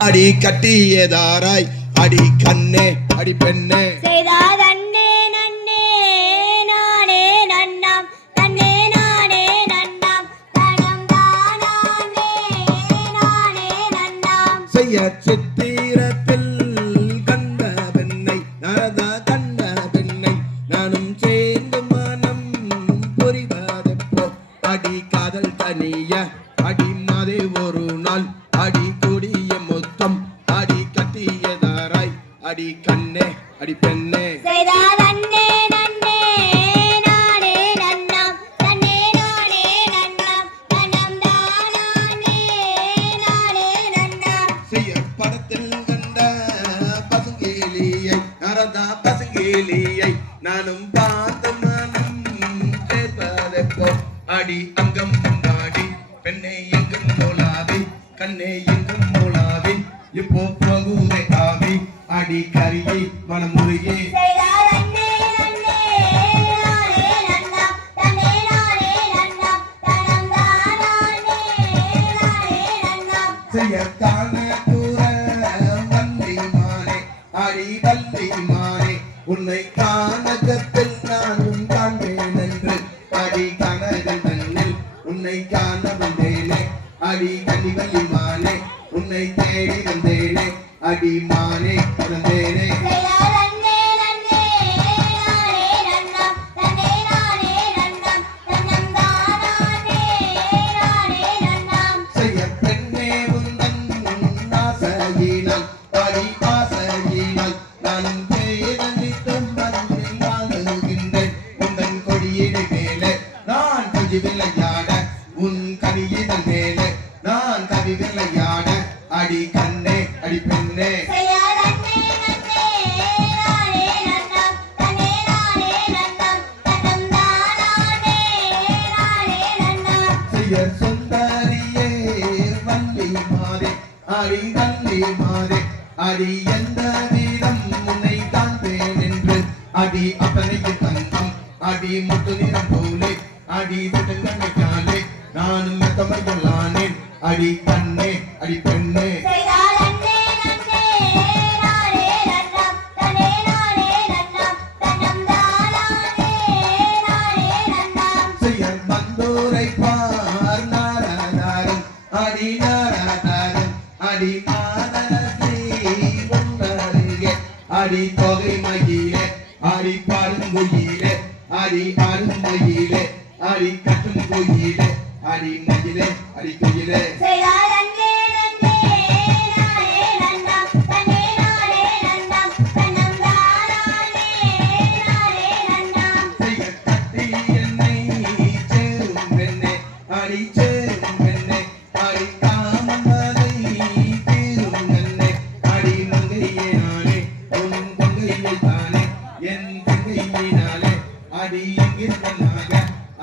அடி கட்டியதாராய் அடி கண்ணே அடி பெண்ணே. செய்ய சித்திரத்தில் கண்ட பெண்ணை நரதா கண்ட பெண்ணை நானும் சேர்ந்து மனம் புரிவதெப்போ. அடி காதல் தனிய அடி நன்னாம். செய்ய படத்தில் கண்ட பசுங்கேலியை நரதா பசுங்கேலியை நானும் பார்த்த மனம் சேர்ப்பதெப்போ அடி அங்கம் கொண்டாடி பெண்ணை எங்கும் போலாவி கண்ணே எங்கும் போலாவி இப்போ போகுதே அடி கருகி நானே நன்னாம். செய்யத்தான கூற வள்ளி மானே அடி வள்ளி மானே உன்னை காணகத்தில் நானும் காண்பேன் என்று அடி கனகல் தன்னில் உன்னை காண வந்தேனே. அடி கனி வள்ளி மானே உன்னை தேடி வந்தேனே. அடி மானே பிறந்தேனே உன் கனியிதழ் மேலே நான் கவி விளையாட அடி கண்ணே அடி பெண்ணே. சுந்தரியே வள்ளி மாறே அடி வள்ளி மாறே அடி எந்த வீரம் உன்னை காண்பேன் என்று. அடி அப்பனைக்கு தங்கம் அடி முத்து நிறம் போலே. அடி சிட்டங்கண்ணைக்காலே நானும் மெத்தமைகளானேன் அடி கண்ணே அடி பெண்ணே. நாராதாரம் அடி நாராதாரம் அடி அடி தொகை மகிழே அடி பாடும் குயிலே அடி ஆடும் மகிழே அடி கட்டும் குயிலே அடி மகிழே அடி குயிலே. செய்தாதன்னே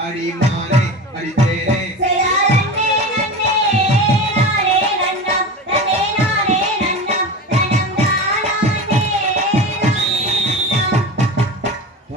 அடிமானே அடித்தேனே.